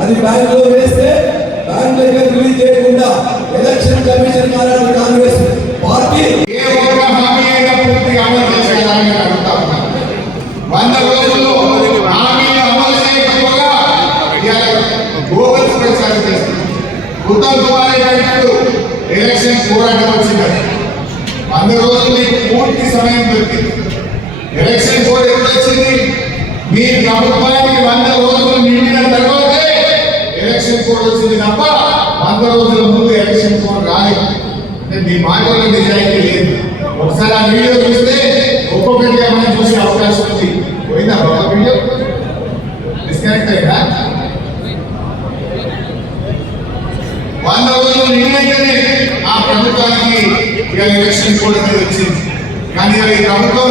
అది బ్యాంక్లో వేస్తే బ్యాంక్ దగ్గర రిలీజ్ చేయకుండా ఎలక్షన్ కమిషన్ కార్యాలయం కాంగ్రెస్ పార్టీ. వంద రోజుల్లో అమలు గోవల్స్ ప్రచారం ఉత్తమ్ కుమార్ ఎలక్షన్ పోరాటం వచ్చింది వంద రోజులు పూర్తి సమయం దొరికింది. ఎలక్షన్ కోడ్ ఎప్పుడు వచ్చింది మీ ప్రభుత్వానికి వంద రోజులు నిండిన తర్వాతే ఎలక్షన్ కోడ్ వచ్చింది తప్ప వంద రోజుల ముందు ఎలక్షన్ కోడ్ రాలేదు. అంటే మీ మాటల్లో నిజాయితీ లేదు. ఒకసారి ఆ వీడియో చూస్తే ఒక్కొక్కటిగా మనం చూసే అవకాశం ఉంది. పోయిందా ఒక వీడియో? డిస్కనెక్ట్ అయిందా? వంద రోజులు నిన్నైతేనే ఆ ప్రభుత్వానికి ఇక ఎలక్షన్ కోడ్ అనేది వచ్చింది. కానీ ఈ ప్రభుత్వం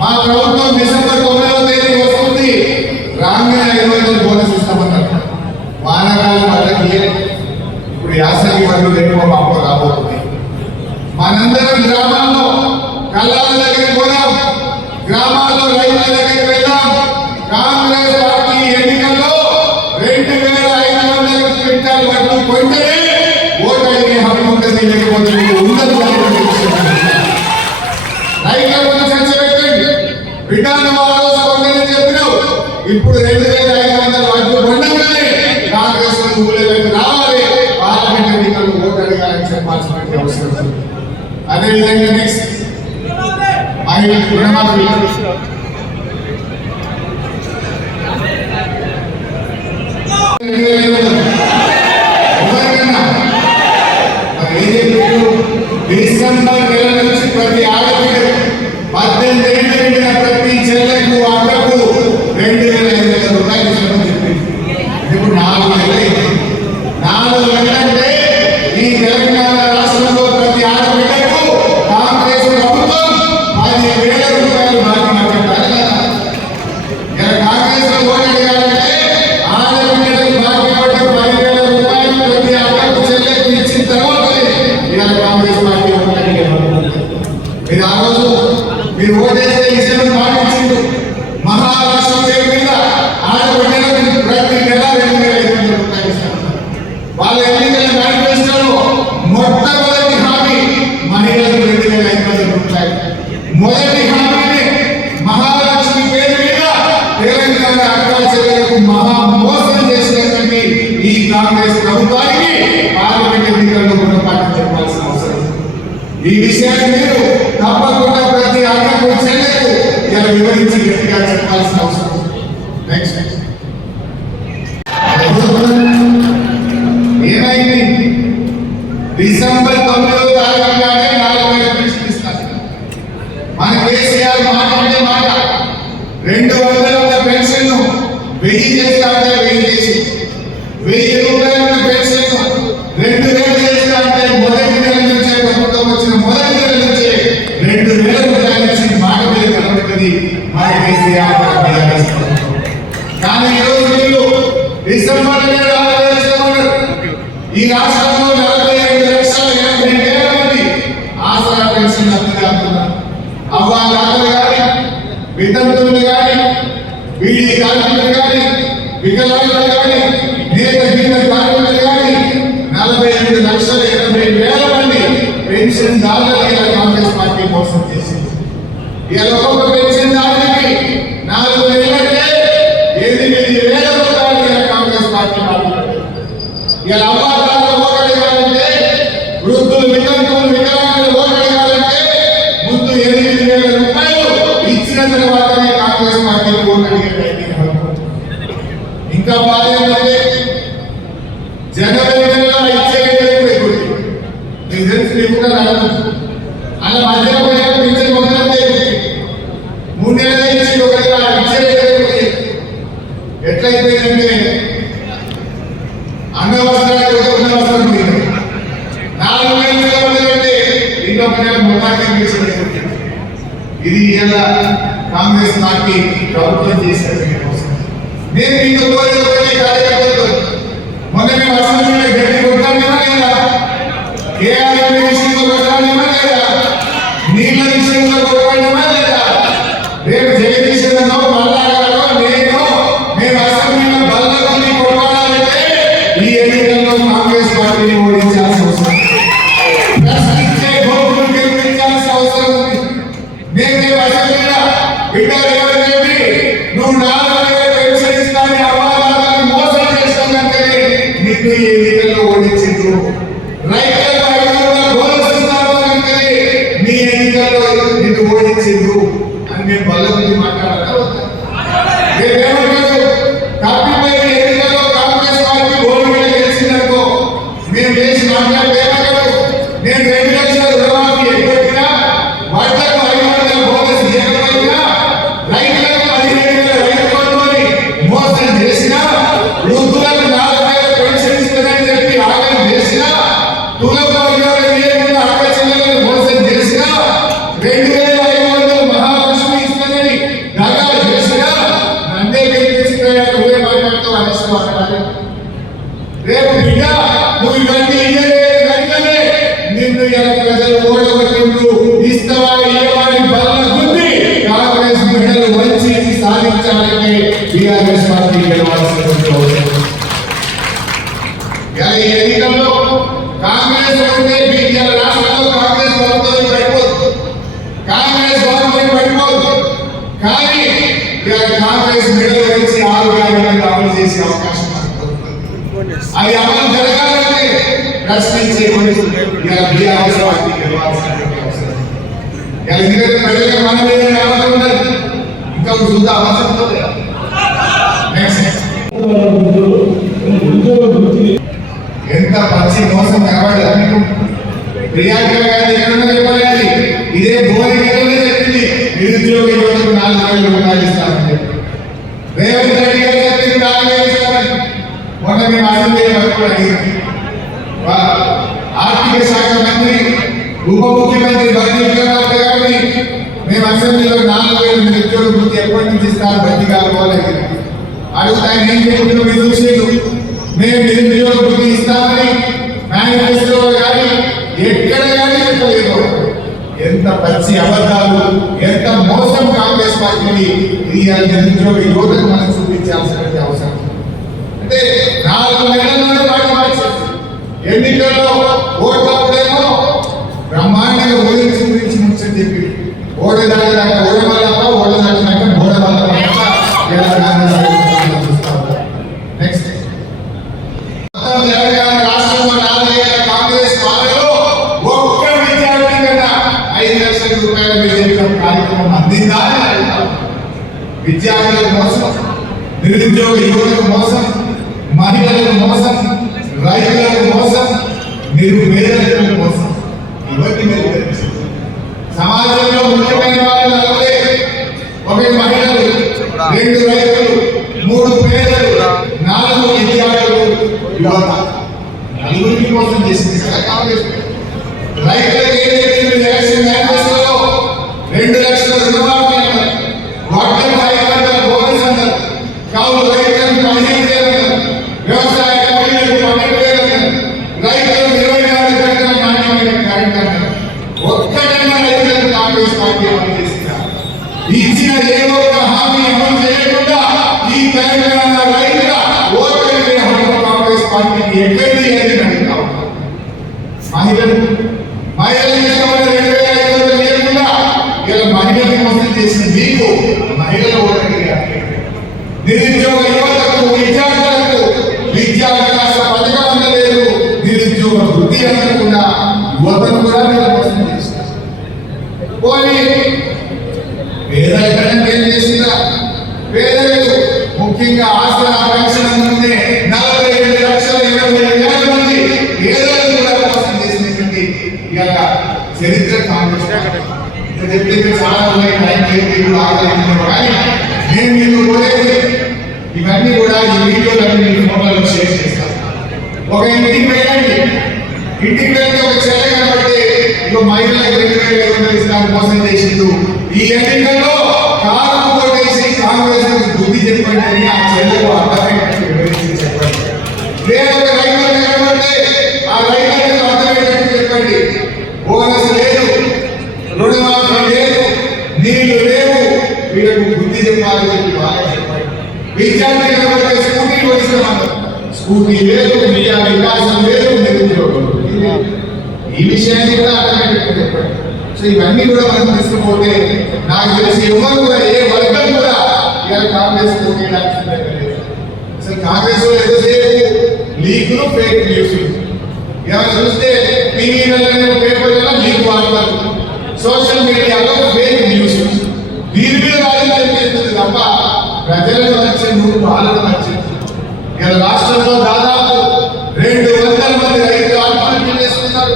మా ప్రభుత్వం డిసెంబర్ తొమ్మిదవ తేదీ వస్తుంది. రాగానే ఐదు రోజులు బోనస్ ఇస్తామన్నారు వానాకాలం వరకు ఇప్పుడు యాసంగి వాళ్ళు రేపు మాకు రాబోతుంది. మనందరం గ్రామాల్లో కళ్ళాల దగ్గర పోదాం. గ్రామాల్లో రైతుల దగ్గర వెళ్దాం. కాంగ్రెస్ పార్టీ ఎన్నికల్లో రెండు వేల ఐదు వందల క్వింటాల్ వడ్లు కొంటేనే ఓటు అడిగే హక్కు ఉంటుంది లేకపోతే మీకు ఉండదు రైతుల గురించి బిడ్డను ఆ చెప్పినావు. ఇప్పుడు రెండు వేల ఐదు వందల వాటిలో ఉండగానే కాంగ్రెస్ ఊళ్ళకి రావాలి. పార్లమెంట్ ఎన్నికల్లో ఓటు అడగాలని చెప్పాల్సినటువంటి అవసరం అదేవిధంగా నెక్స్ట్ మహిళలకు రుణమాఫీ. విషయాన్ని మీరు తప్పకుండా ప్రతి అక్కకు చెల్లెకు ఇలా వివరించి గట్టిగా చెప్పాల్సిన అవసరం ఉంది. నెక్స్ట్ ఏమైంది డిసెంబర్ తొమ్మిదో తారీఖు నాడే నాలుగు వేల పెన్షన్ ఇస్తారు మన కేసీఆర్ మాట అంటే మాట రెండు వందల ఉన్న పెన్షన్ వెయ్యి చేస్తా అంటే వెయ్యి చేసి వెయ్యి రూపాయల ఉన్న పెన్షన్ రెండు వేలు చేస్తా అంటే మొదటి నెల నుంచే ప్రభుత్వం వచ్చిన మొదటి నెల నుంచే రెండు వేల రూపాయలు ఇచ్చి మాట మీద కనబడుతుంది మన కేసీఆర్ మన బీఆర్ఎస్ ప్రభుత్వం. కానీ ఈరోజు వీళ్ళు డిసెంబర్ నెల ఆలోచించమన్నారు ఈ రాష్ట్రంలో నలభై ఐదు లక్షల ఎనభై వేల మంది ఆసరా పెన్షన్ లబ్ధిదారులున్నారు అవ్వా నాన్నలు కానీ వితంతువులు కానీ బీడీ కార్మికులు కానీ వికలాంగులు కానీ నేత గీత కార్మికులు కానీ నలభై ఐదు లక్షల ఎనభై వేల మంది పెన్షన్ దారులు ఇలా కాంగ్రెస్ పార్టీ మోసం చేసింది. ఇలా ఒక్కొక్క పెంచిన దానికి నాలుగు నెలలంటే ఎనిమిది వేల రూపాయలు ఇలా కాంగ్రెస్ పార్టీ మాట్లాడుతుంది ఇలా అమ్మాటాలు ఓటడగాలంటే వృద్ధులు వితంతులు వికలాంగులు ఓటడగాలంటే ముందు ఎనిమిది వేల రూపాయలు ఇచ్చిన తర్వాతనే కాంగ్రెస్ పార్టీ ఓటడిగే ఇంకా బాధ ఏంటంటే జనవరి నెలలో ఇచ్చేది ఎక్కువ మీకు తెలిసి మీకు కూడా నడవచ్చు అలా మధ్యలో పోయినా పింఛన్ మొత్తం మూడు నెలలు ఇచ్చి ఒక ఇచ్చేది ఎట్లయిపోయిందంటే అంగవస్త్రాలు కూడా ఉన్న వస్త్రం నాలుగు ఇంకొక నెల మొత్తానికి ఇది ఇలా కాంగ్రెస్ పార్టీ ప్రభుత్వం చేసినటువంటి నేను మీకు కోరిన కార్యకర్తలు ఇలా బీఆర్ఎస్ పార్టీ గెలవాల్సినటువంటి అవసరం ఉంది. ఇలా ఎందుకంటే ప్రజలకు మన మీద నమ్మకం ఉన్నది ఇంకా శుద్ధ అవసరం ఉంది నెక్స్ట్ ఎంత పచ్చి మోసం కనబడదు మీకు? ప్రియాంక గారి చెప్పలేదు ఇదే భువనగిరిలోనే చెప్పింది? నిరుద్యోగ యువతకు నాలుగు వేల రూపాయలు ఇస్తామని చెప్పి. రేవంత్ రెడ్డి గారు చెప్పింది నాలుగు వేలు ఇస్తామని మొన్న మేము అసెంబ్లీ వరకు ఆర్థిక శాఖ మంత్రి ఉప ముఖ్యమంత్రి బట్టి విక్రమార్క గారిని మేము అసెంబ్లీలో నాలుగు వేలు నిరుద్యోగ వృత్తి ఎప్పటి నుంచి ఇస్తారు బట్టి కావాలి అడుగుతాయి ఆయన ఏం చెప్తున్నా మీరు చూసేది? మేము నిరుద్యోగ వృత్తి ఇస్తామని మేనిఫెస్టోలో కానీ ఎక్కడ కానీ చెప్పలేదు. ఎంత పచ్చి అబద్ధాలు ఎంత మోసం కాంగ్రెస్ పార్టీని ఈ నిరుద్యోగ యువతకు మనం చూపించాల్సినటువంటి అవసరం. అంటే నాలుగు నెలల్లోనే పాటు మార్చేస్తుంది ఎన్నికల్లో ఓట్లప్పుడేమో బ్రహ్మాండంగా ఓడించి గురించి ముచ్చని చెప్పి. ఓడి దాటినాక ఓడదాటినాక ఓడమల్లప్ప ఇలా దాటినాక ఓడ చూస్తా నెక్స్ట్ మొత్తం తెలంగాణ రాష్ట్రంలో నాలుగేళ్ళ కాంగ్రెస్ పాలనలో ఒక్క విద్యార్థి కన్నా ఐదు లక్షల రూపాయల కార్యక్రమం అందిందా? విద్యార్థులకు మోసం నిరుద్యోగ యువతకు మోసం మహిళలకు మోసం రైతులకు మోసం నిరుపేదలకు మోసం ఇవన్నీ మీరు తెలుసు. సమాజంలో ముఖ్యమైన వాళ్ళు నలుగురే ఒకటి మహిళలు రెండు రైతులు మూడు పేదలు నాలుగు విద్యార్థులు యువత నలుగురికి కోసం చేసింది. కదా. కాంగ్రెస్ రైతులకు ఏదైతే ఎలక్షన్ మేనిఫెస్టోలో రెండు లక్షల రుణమాఫీ అన్నారు వాటికి ఐదు వందల బోనస్ అన్నారు కావున రైతులకు పదిహేను వేలు అన్నారు వ్యవసాయ కూలీలకు పన్నెండు వేలు అన్నారు రైతులకు ఇరవై నాలుగు గంటల నాణ్యమైన కరెంట్ అన్నారు ఒక్కటైనా రైతులకు కాంగ్రెస్ పార్టీ అమలు చేసిందా ఇచ్చిన ఏ ఒక్క హామీ అమలు చేయకుండా ఈ తెలంగాణ రైతుల ఓటమి హక్కు కాంగ్రెస్ పార్టీకి ఎక్కడిది అని అడుగుతా ఉన్నారు. మహిళలు మహిళలు రెండు వేల ఐదు వందలు లేకుండా ఇలా మహిళలు మోసం చేసిన మీకు మహిళల ఓటమి నిరుద్యోగ యువతకు విద్యార్థులకు విద్యా వికాస పథకం అందలేదు నిరుద్యోగ అందకుండా యువతను కూడా మీరు మోసం చేస్తారు పేదరికం ఏం చేసిందా పేదలకు ముఖ్యంగా ఆసరా పెన్షన్ దేశంలోనే నలభై రెండు లక్షల ఎనభై వేల మంది పేదలను కూడా మోసం చేసినటువంటి ఇవాళ చరిత్ర కాంగ్రెస్ పార్టీ. ఇంకా చెప్తే ఇంకా చాలా ఉన్నాయి టైం లేదు ఇప్పుడు ఆగలేదు కానీ నేను మీకు కోరేది ఇవన్నీ కూడా ఈ వీడియోలన్నీ మీ ఫోన్లలో షేర్ చేస్తాను ఒక ఇంటికి వెళ్ళండి ఇంటికి ఒక చెల్ల కనబడితే మహిళలకు రెండు వేల ఐదు వందలు ఇస్తాను మోసం చేసిండు ఈ ఎన్నికల్లో ఓటేసి కాంగ్రెస్ బుద్ధి చెప్పండి అని ఆ చెల్లకు అర్థమైనట్టు వివరించి చెప్పండి లేదా ఒక రైతు కనబడితే ఆ రైతులకు అర్థమయ్యేటట్టు చెప్పండి బోనస్ లేదు రుణమాఫీ లేదు నీళ్ళు లేవు వీళ్ళకు బుద్ధి చెప్పాలని చెప్పి వాళ్ళకి చెప్పండి విద్యార్థి కనబడితే స్కూటీ వదిలిస్తామన్నారు స్కూటీ లేదు విద్యా వికాసం లేదు నిరుద్యోగం. ఈ విషయాన్ని కూడా అర్థమయ్యేటట్టు చెప్పండి సో ఇవన్నీ కూడా మనం తీసుకుపోతే నాకు తెలిసి ఎవరు కూడా ఏ వర్గం కూడా ఇవాళ కాంగ్రెస్ అసలు కాంగ్రెస్లో ఎంతసేపు లీకులు ఫేక్ న్యూస్ ఏమైనా చూస్తే టీవీలలో పేపర్లలో లీక్ వాడతారు సోషల్ మీడియాలో ఫేక్ న్యూస్ దీని మీద రాజకీయం చేస్తుంది తప్ప ప్రజలకు నచ్చింది వాళ్ళకు నచ్చింది ఇలా రాష్ట్రంలో దాదాపు రెండు వందల మంది రైతులు ఆత్మహత్య చేస్తున్నారు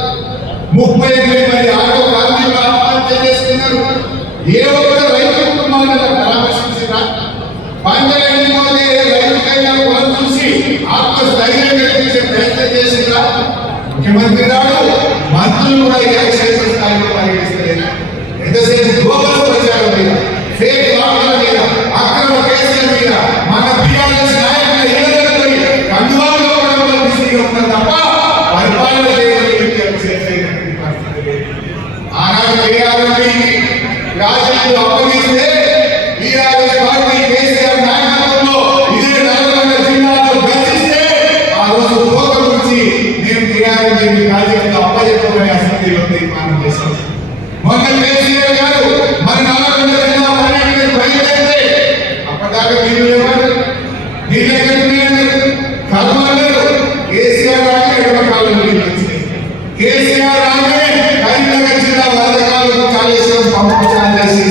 ముప్పై ఎనిమిది మంది ఆటో కార్మికులు ఆత్మహత్య చేస్తున్నారు ఏ ఒక్క రైతు కుటుంబాలను పరామర్శించిన పంచాయతీ ఎండిపోతే రైతుకైనా పొలం చూసి ఆత్మస్థైర్యం కల్పించే ప్రయత్నం చేసిందా? ముఖ్యమంత్రి గారు మంత్రులు కూడా ఏ క్షేత్ర స్థాయిలో పర్యటిస్తలేదు ఎంతసేపు గోపాలు రోజు కోక నుంచి మేము టీఆర్ఎంపీ రాజకీయంలో అప్పచెప్పమని అసెంబ్లీలో తీర్మానం చేశాం మొన్న కేసీఆర్ గారు మన నల్గొండ జిల్లా పర్యటనకు బయలుదేరితే అప్పటిదాకా మీరు ఏమన్నారు నీళ్ళు ఎక్కడ ఉన్నాయన్నారు కర్మన్నారు కేసీఆర్ రాగా ఎడమ కాలం నీళ్ళు వచ్చినాయి కేసీఆర్ రాగానే కరీంనగర్ జిల్లా వరదకాలకు కాళేశ్వరం పంపు చాలు చేసి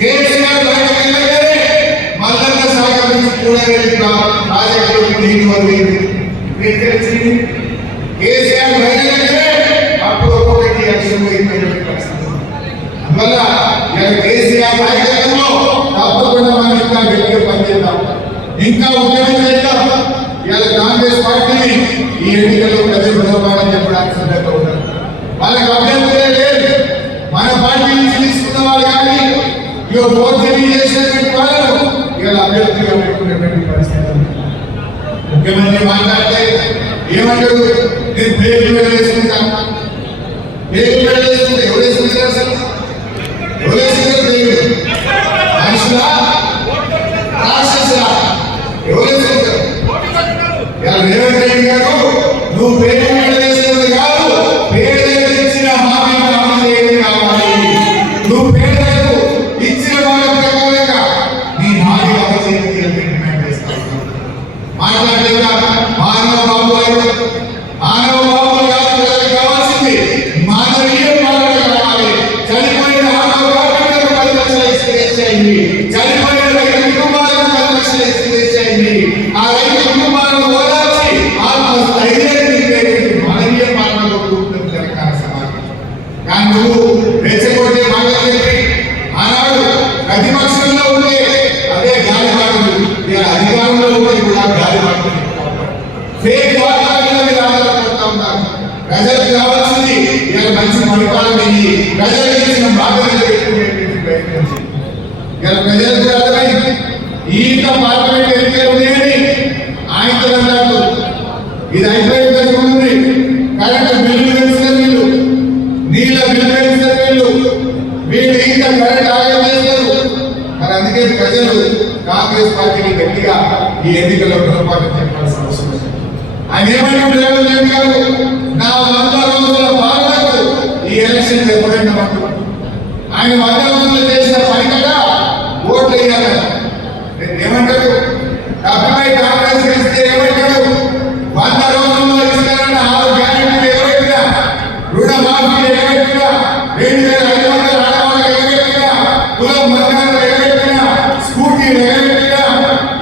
కేసీఆర్ రాగానే మల్లన్న సాగర్ నుంచి కూడగలి ప్రాజెక్టులోకి నీళ్ళు వదిలేదు మీకు తెలిసింది కేసీఆర్ బయలుదేరితే అప్పుడు ఒక్కొక్కటి అందువల్ల ఇలా కేసీఆర్ నాయకత్వంలో తప్పకుండా మనం ఇంకా గట్టిగా పనిచేద్దాం. ఇంకా ఉద్యమం చేద్దాం. ఇవాళ కాంగ్రెస్ పార్టీని ఈ ఎన్నికల్లో ప్రజలు చెప్పడానికి సిద్ధంగా ఉన్నారు వాళ్ళకి అభ్యంతరే లేదు మన పార్టీ నుంచి తీసుకున్న వాళ్ళు కానీ ఇక ఫోర్జరీ చేసినటువంటి వాళ్ళు ఇవాళ అభ్యర్థిగా పెట్టుకునేటువంటి పరిస్థితి ఉంది. ముఖ్యమంత్రి మాట్లాడితే ఏమంటారు? నేను పేరు మీద వేసుకుంటాను పేరు మీద వేసుకుంటే ఎవరు వేసుకుంటారు అసలు? ఎవరు వేసుకుంటారు పేరు? మనుషులా? ప్రజలకు కావాల్సింది ఇక మంచి పరిపాలన ఇయ్యి. ప్రజలకు ఇచ్చిన బాధ్యత పెట్టుకునేటువంటి ప్రజలకు అర్థమైంది. ఈత పార్లమెంట్ ఎన్నికలు ఉన్నాయని ఆయనతో అన్నారు ఇది అయిపోయిన దగ్గర ఉంది కరెంట్ బిల్లు పెంచుతారు వీళ్ళు నీళ్ళ బిల్లు పెంచుతారు వీళ్ళు వీళ్ళు ఇంకా కరెంట్ ఆదాయం చేస్తారు మరి అందుకే ప్రజలు కాంగ్రెస్ పార్టీని గట్టిగా ఈ ఎన్నికల్లో పొరపాటు చెప్పాల్సిన అవసరం ఉంది. ఆయన ఏమంటాడు రేవంత్ రెడ్డి గారు నా వంద రోజుల పాలనకు ఈ ఎలక్షన్ ఎప్పుడైనా ఆయన వంద రోజుల చేసిన పని కదా ఓట్లు వేయాలి ఏమంటాడు డబ్బుపై కాంగ్రెస్ గెలిస్తే ఏమంటాడు వంద రోజుల్లో ఇస్తారన్న ఆరు గ్యారెంటీలు ఎవరైనా రుణమాఫీ ఎగబెట్టినా రెండు వేల ఐదు వందల ఆడవాళ్ళకి ఎగబెట్టినా కులం మతాలు ఎగబెట్టినా స్కూటీలు ఎగబెట్టినా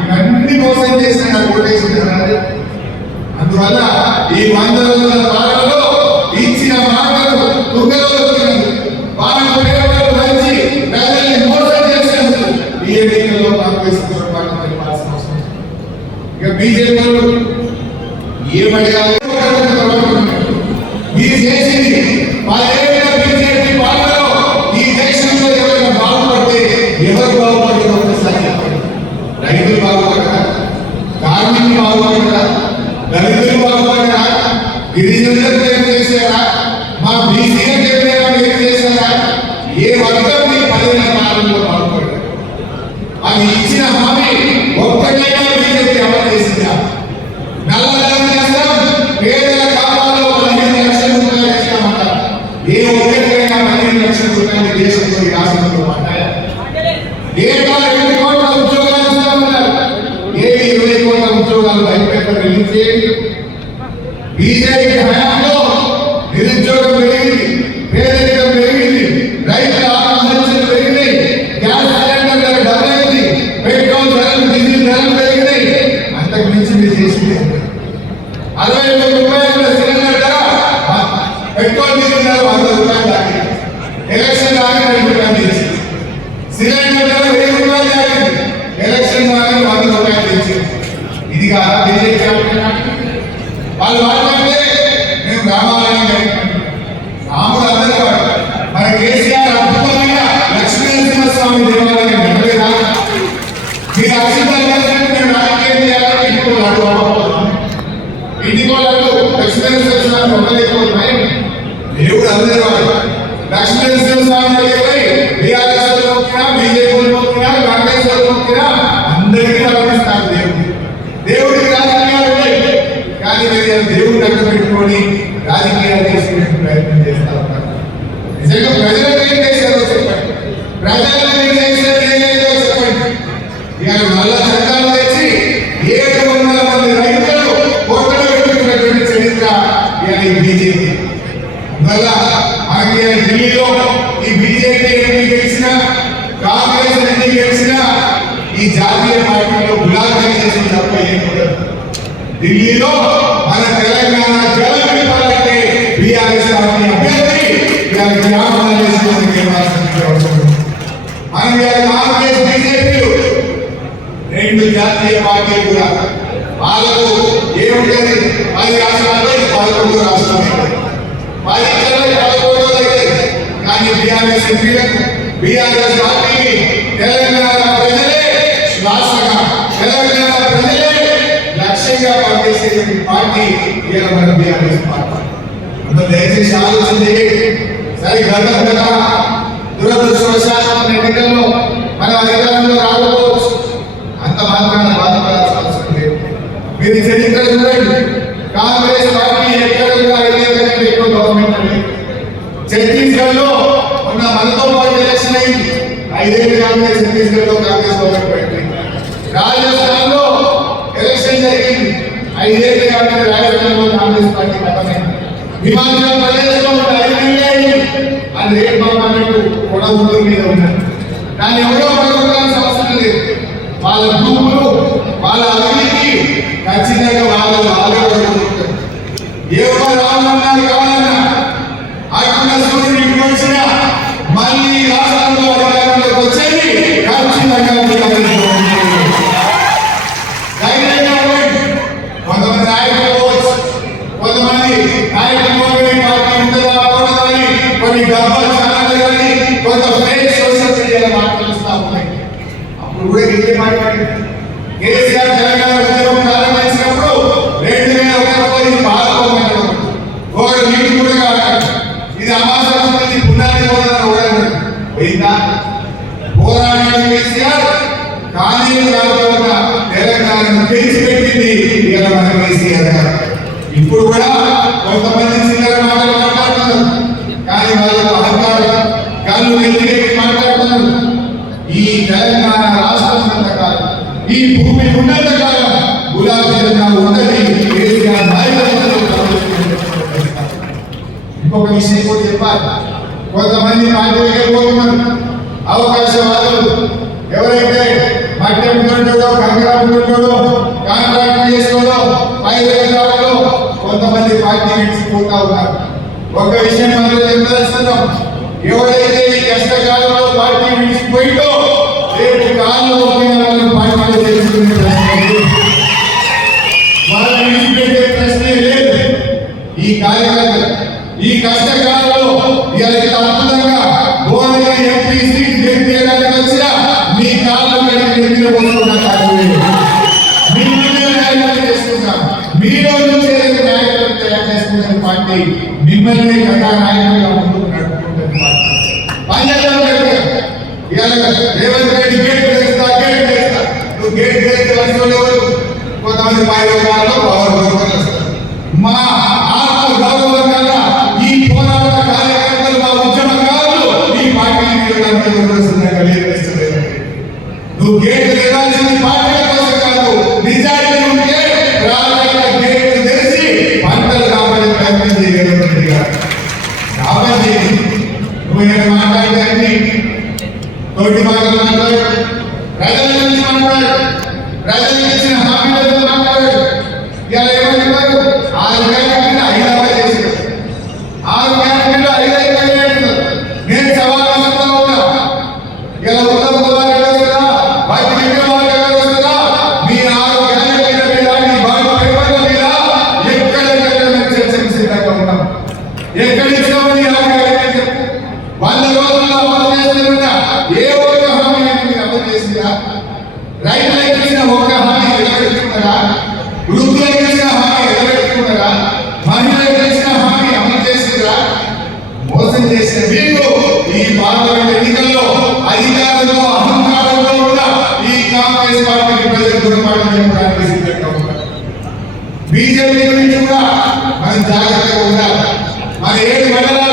ఇవన్నీ మోసం చేసిన ఓటేసిన వంద రోజుల పాలనలో ఇచ్చిన మాటలు తుంగలో తొక్కినందుకు, వారికి పేపర్లు పంచి ప్రజల్ని మోసం చేసినందుకు ఈ ఎన్నికల్లో కాంగ్రెస్ పొరపాటు చెప్పాల్సిన అవసరం ఉంది. ఇక బీజేపీ వాళ్ళు మీరు చేసింది పదేళ్ళ బీజేపీ పాలనలో ఈ దేశంలో ఎవరైనా బాగుపడితే ఎవరు బాగుపడతారో ఒకసారి చెప్పండి రైతులు బాగుపడరా కార్మికులు బాగుపడరా దళితులు బాగుపడరా గిరిజనులకు ఏం చేశారా మా బీసీలకు ఎవరైనా ఏం చేశారా ఏ వర్గం మీ పదేళ్ళ పాలనలో బాగుపడరా అది ఇచ్చిన హామీ ఒక్కటైనా బీజేపీ అమలు చేసిందా నల్లధనం చేస్తాం పేదల ఖాతాలో పదిహేను లక్షల రూపాయలు ఇస్తామంటారు ఏ ఒక్కరికైనా పదిహేను లక్షల రూపాయలు దేశంలో ఈ రాష్ట్రంలో పడ్డాయా ఏటా రెండు కోట్ల ఉద్యోగాలు ఇస్తామన్నారు ఏ ఇరవై కోట్ల ఉద్యోగాలు భయపెట్ట రిలీజ్ చేయండి బీజేపీ హయాంలో నిరుద్యోగం పెరిగింది పేదరికం పెరిగింది రైతుల ఆత్మహత్యలు పెరిగినాయి గ్యాస్ సిలిండర్ ధర డబుల్ అయింది పెట్రోల్ ధరలు డీజిల్ ధరలు పెరిగినాయి అంతకు మించి అరవై రూపాయల సిలిండర్ ధర పెట్రోల్ డీజిల్ ధర వంద రూపాయలు ఎలక్షన్ దాకా రెండు రూపాయలు సిలిండర్ ధర వెయ్యి రూపాయలు ఎలక్షన్ దాకా వంద రూపాయలు తెచ్చింది ఇది కాదా బీజేపీ వాళ్ళు నరసింహస్వామి ఉండలేకపోతున్నాయి దేవుడు అందరూ వాడు లక్ష్మీ నరసింహస్వామి దగ్గర పోయి బీఆర్ఎస్ వాళ్ళు మొక్కినా బీజేపీ వాళ్ళు మొక్కినా కాంగ్రెస్ వాళ్ళు మొక్కినా అందరికీ అర్పిస్తారు దేవుడు దేవుడికి రాజకీయాలు ఉన్నాయి కానీ మీరు ఇలా దేవుడిని అడ్డు పెట్టుకొని రాజకీయాలు చేసుకునే ప్రయత్నం చేస్తా ఉన్నారు నిజంగా ప్రజలకు ఏం చేశారో చెప్పండి ప్రజలకు ఏం చేశారో ఏం లేదో చెప్పండి ఇవాళ నల్ల చట్టాలు తెచ్చి ఏడు వందల మంది రైతులు కొట్టలు పెట్టుకున్నటువంటి చరిత్ర ఇవాళ ఈ బీజేపీ అందువల్ల మనకి ఇవాళ ఢిల్లీలో ఈ బీజేపీ ఎన్ని గెలిచినా కాంగ్రెస్ ఎన్ని గెలిచినా ఈ జాతీయ పార్టీలో గులాబీ చేసిన తప్ప ఏం ఉండదు ఢిల్లీలో మన తెలంగాణ జలం నింపాలంటే బీఆర్ఎస్ పార్టీ అభ్యర్థి ఇవాళ గ్రామాలు చేసుకోవడానికి ఇవ్వాల్సిన అవసరం ఉంది. మనం ఇవాళ కాంగ్రెస్ బీజేపీలు రెండు జాతీయ పార్టీలు కూడా వాళ్ళకు ఏముంటది పది రాష్ట్రాల్లో ఇది పదకొండు రాష్ట్రాలు పది ఇతరులు పదకొండు అయితే కానీ బీఆర్ఎస్ ఎంపీలకు బీఆర్ఎస్ పార్టీకి తెలంగాణ ప్రజలే శ్వాసగా తెలంగాణ ప్రజలే లక్ష్యంగా పనిచేసేటువంటి పార్టీ ఇవాళ మన బీఆర్ఎస్ పార్టీ. అందరూ దయచేసి ఆలోచన చేయండి. సరే గతం కదా దురదృష్టవశాత్తు మన ఎన్నికల్లో మన అధికారంలో రాకపోవచ్చు. అంత మాత్రాన బాధపడాల్సిన అవసరం లేదు. మీరు చరిత్ర చూడండి. కాంగ్రెస్ పార్టీ ఎక్కడ కూడా ఐదేళ్ళ ఎక్కువ గవర్నమెంట్ లేదు. ఛత్తీస్గఢ్లో మొన్న మనతో పాటు ఎలక్షన్ అయింది. ఐదేళ్ళు కాంగ్రెస్ ఛత్తీస్గఢ్లో కాంగ్రెస్ గవర్నమెంట్ పెట్టింది రాజస్థాన్లో ఎలక్షన్ జరిగింది. ఐదేళ్ళు కాంగ్రెస్ రాజస్థాన్లో కాంగ్రెస్ పార్టీ కథమైంది హిమాచల్ ప్రదేశ్లో ఉన్న ఐదేళ్ళే అయింది. అది రేట్ గవర్నమెంట్ కూడా ఊరు మీద ఉన్నది. దాన్ని ఎవరో పడుకోవడానికి అవసరం లేదు. వాళ్ళ భూములు వాళ్ళ అవినీతి ఖచ్చితంగా వాళ్ళు వాళ్ళే ఏ ఒక్క రావాలన్నా కావాలన్నా కూడా ఇదే మాట్లాడారు కేసీఆర్ తెలంగాణ ఉద్యమం ప్రారంభించినప్పుడు రెండు వేల ఒకటిలో ఇది పాల్గొన్నాడు ఒకడు నీటి కూడా కాదు ఇది అమాసంది పునాది పోదని ఓడాడు పోయిందా పోరాడిన కేసీఆర్ కానీ కాకుండా తెలంగాణను తెచ్చిపెట్టింది ఇవాళ మన కేసీఆర్ గారు ఇప్పుడు కూడా కొంతమంది సింగర్ మాటలు మాట్లాడుతున్నారు. కానీ వాళ్ళకు అహంకారం కళ్ళు నెత్తికెట్టి మాట్లాడుతున్నారు. ఈ తెలంగాణ రాష్ట్రం ఉన్నంతకాలం ఈ భూమి ఉన్నంత కాలం గులాబీ జెండా ఉన్నది కేసీఆర్ నాయకత్వంలో ఇంకొక విషయం కూడా చెప్పాలి. కొంతమంది పార్టీలకు వెళ్ళిపోతున్నారు అవకాశవాదులు కొంతమంది పార్టీ విడిచిపోతా ఉన్నారు. ఒక విషయం మనం చెప్పదలుస్తున్నాం ఎవరైతే ఈ కష్టకాలంలో పార్టీ విడిచిపోయిందో రేపు కాలంలో పార్టీలో తెలుసుకునే మనం విడిచిపెట్టే ప్రశ్నే లేదు. ఈ కార్యకర్త ఈ కష్టకాలంలో ఇలా అద్భుతంగా మీ కలిగి పార్టీ మిమ్మల్ని కథానాయకులుగా ముందుకు నడుపుకుంటుంది రేవంత్ రెడ్డి గేట్ చేస్తా గేట్ చేస్తా నువ్వు గేట్ చేస్తే కొంతమంది పార్టీ నేను మాట్లాడితే అన్ని తోటి మాటలు మాట్లాడు. ప్రజల గురించి మాట్లాడు. ప్రజలకు ఇచ్చిన హామీలతో మాట్లాడు. ఇలా ఏమంటున్నారు ఆ రకాల ఐదు చెప్పడానికి సిద్ధంగా ఉన్నారు. బీజేపీ గురించి కూడా మనం జాగ్రత్తగా ఉండాలి. మన ఏడు మండలాలు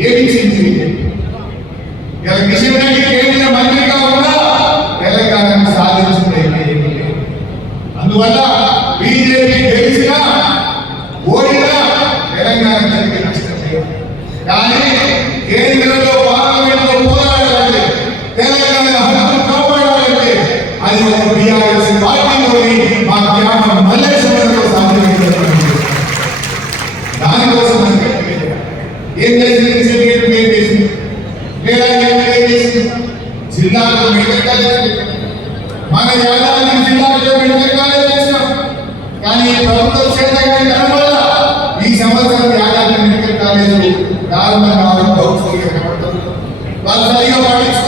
ఏమిచ్చింది ఇలా కిషన్ కేంద్ర మంత్రిగా కూడా తెలంగాణను సాధించడానికి అందువల్ల Father, God, go to your heart. Father, you are my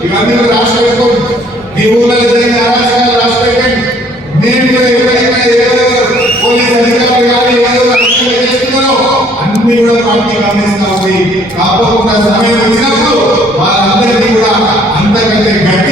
ఇవన్నీ రాష్ట్ర పెట్టుకోండి మీ ఊళ్ళో జరిగిన అరాచకాలు రాష్ట్ర పెట్టండి నేను కూడా ఎవరైనా పోలీస్ అధికారులు కానీ ఎవరు చేస్తున్నారో అన్ని కూడా పార్టీ గమనిస్తా ఉంది కాకపోకుండా సమయం వచ్చినప్పుడు వాళ్ళందరికీ కూడా అంతకంటే గట్టి